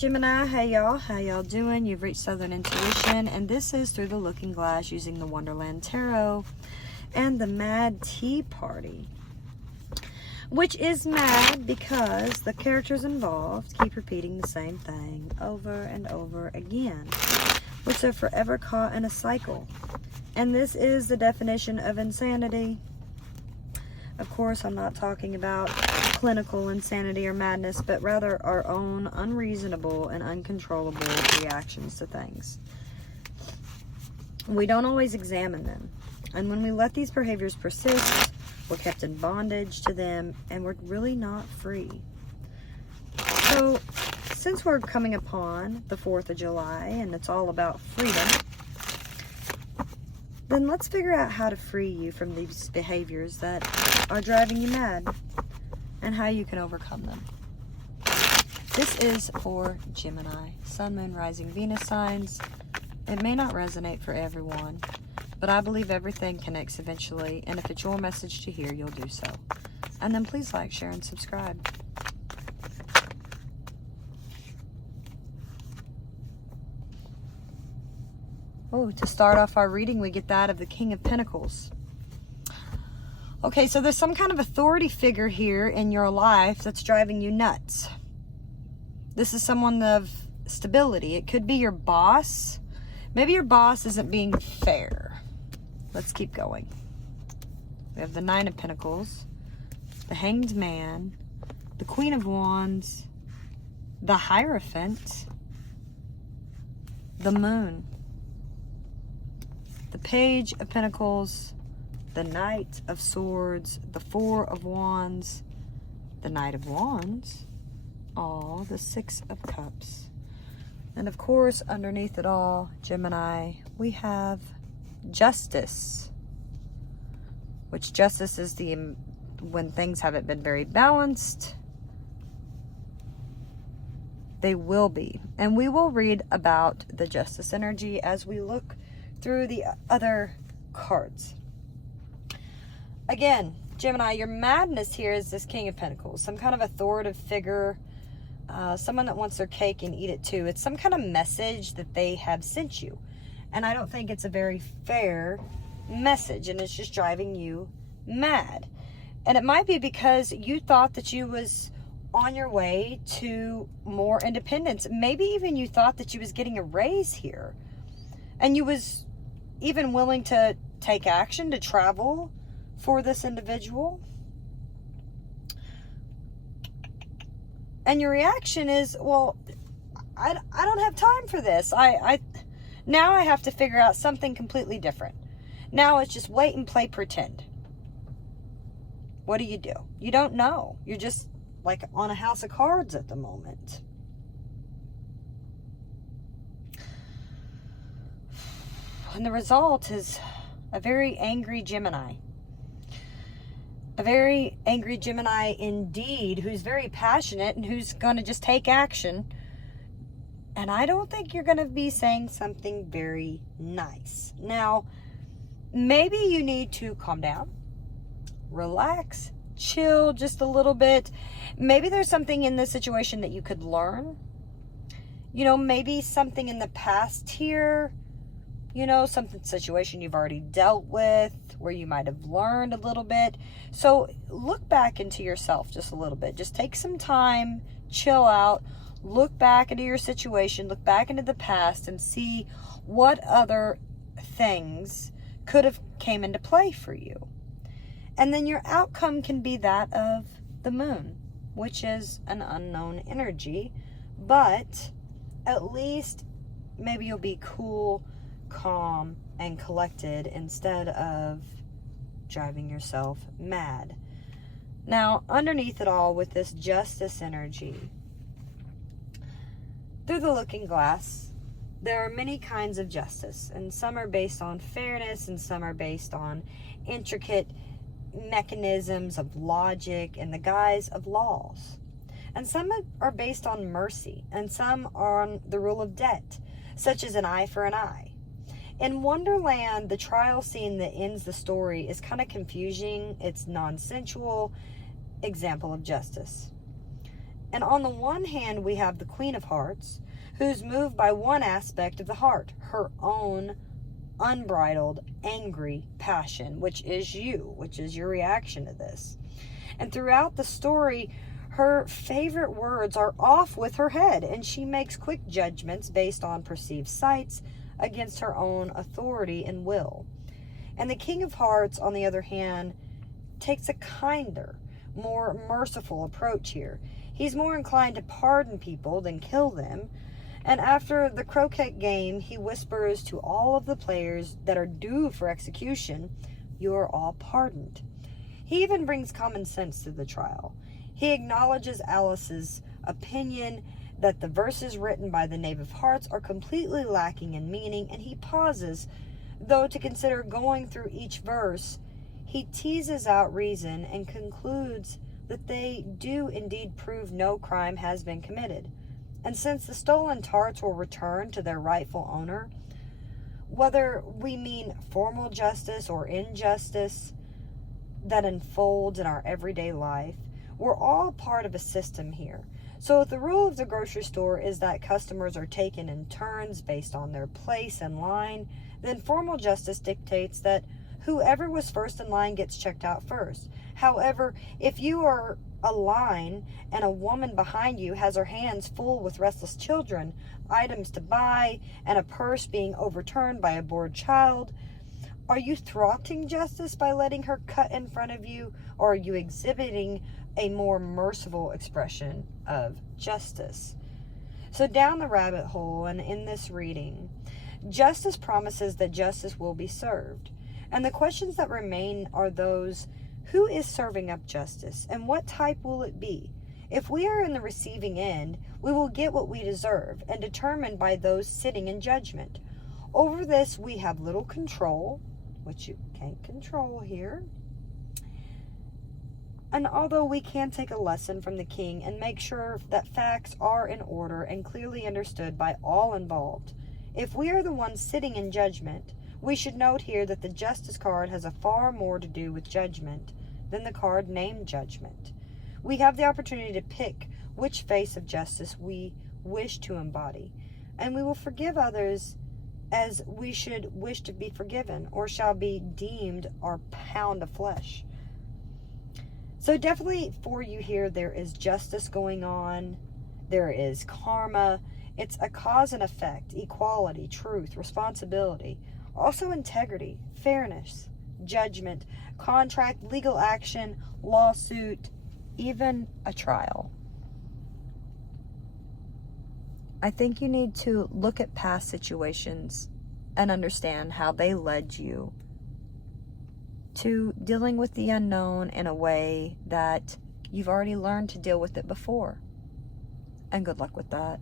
Gemini, hey y'all, how y'all doing? You've reached Southern Intuition, and this is Through the Looking Glass using the Wonderland Tarot and the Mad Tea Party, which is mad because the characters involved keep repeating the same thing over and over again, which are forever caught in a cycle. And this is the definition of insanity. Of course, I'm not talking about clinical insanity or madness, but rather our own unreasonable and uncontrollable reactions to things. We don't always examine them. And when we let these behaviors persist, we're kept in bondage to them, and we're really not free. So, since we're coming upon the 4th of July, and it's all about freedom, then let's figure out how to free you from these behaviors that are driving you mad, and how you can overcome them. This is for Gemini, Sun, Moon, Rising, Venus signs. It may not resonate for everyone, but I believe everything connects eventually, and if it's your message to hear, you'll do so. And then please like, share, and subscribe. Oh, to start off our reading, we get that of the King of Pentacles. Okay, so there's some kind of authority figure here in your life that's driving you nuts. This is someone of stability. It could be your boss. Maybe your boss isn't being fair. Let's keep going. We have the 9 of Pentacles, the Hanged Man, the Queen of Wands, the Hierophant, the Moon, the Page of Pentacles, the Knight of Swords, the 4 of Wands, the Knight of Wands, the 6 of Cups. And of course, underneath it all, Gemini, we have Justice, which justice is when things haven't been very balanced, they will be. And we will read about the Justice energy as we look through the other cards. Again, Gemini, your madness here is this King of Pentacles, some kind of authoritative figure, someone that wants their cake and eat it too. It's some kind of message that they have sent you. And I don't think it's a very fair message, and it's just driving you mad. And it might be because you thought that you was on your way to more independence. Maybe even you thought that you was getting a raise here. And you was even willing to take action to travel for this individual. And your reaction is, well, I don't have time for this. Now I have to figure out something completely different. Now it's just wait and play pretend. What do? You don't know. You're just like on a house of cards at the moment. And the result is a very angry Gemini. A very angry Gemini indeed, who's very passionate and who's going to just take action. And I don't think you're going to be saying something very nice. Now, maybe you need to calm down, relax, chill just a little bit. Maybe there's something in this situation that you could learn. You know, maybe something in the past here, you know, situation you've already dealt with where you might have learned a little bit. So look back into yourself just a little bit. Just take some time, chill out, look back into your situation, look back into the past and see what other things could have came into play for you. And then your outcome can be that of the Moon, which is an unknown energy, but at least maybe you'll be cool, calm, and collected instead of driving yourself mad. Now, underneath it all with this Justice energy, through the Looking Glass, there are many kinds of justice, and some are based on fairness, and some are based on intricate mechanisms of logic in the guise of laws. And some are based on mercy, and some are on the rule of debt, such as an eye for an eye. In Wonderland, the trial scene that ends the story is kind of confusing. It's non-sensual example of justice. And on the one hand, we have the Queen of Hearts, who's moved by one aspect of the heart, her own unbridled, angry passion, which is you, which is your reaction to this. And throughout the story, her favorite words are off with her head, and she makes quick judgments based on perceived sights against her own authority and will. And the King of Hearts, on the other hand, takes a kinder, more merciful approach here. He's more inclined to pardon people than kill them. And after the croquet game, he whispers to all of the players that are due for execution, "You are all pardoned." He even brings common sense to the trial. He acknowledges Alice's opinion that the verses written by the Knave of Hearts are completely lacking in meaning, and he pauses, though, to consider going through each verse. He teases out reason and concludes that they do indeed prove no crime has been committed. And since the stolen tarts will return to their rightful owner, whether we mean formal justice or injustice that unfolds in our everyday life, we're all part of a system here. So if the rule of the grocery store is that customers are taken in turns based on their place in line, then formal justice dictates that whoever was first in line gets checked out first. However, if you are a line and a woman behind you has her hands full with restless children, items to buy, and a purse being overturned by a bored child, are you thwarting justice by letting her cut in front of you, or are you exhibiting a more merciful expression of justice? So down the rabbit hole, and in this reading, justice promises that justice will be served. And the questions that remain are those: who is serving up justice, and what type will it be? If we are in the receiving end, we will get what we deserve, and determined by those sitting in judgment. Over this, we have little control, which you can't control here. And although we can take a lesson from the king and make sure that facts are in order and clearly understood by all involved, if we are the ones sitting in judgment, we should note here that the justice card has a far more to do with judgment than the card named judgment. We have the opportunity to pick which face of justice we wish to embody, and we will forgive others as we should wish to be forgiven, or shall be deemed our pound of flesh. So definitely for you here, there is justice going on. There is karma. It's a cause and effect, equality, truth, responsibility, also integrity, fairness, judgment, contract, legal action, lawsuit, even a trial. I think you need to look at past situations and understand how they led you to dealing with the unknown in a way that you've already learned to deal with it before. And good luck with that.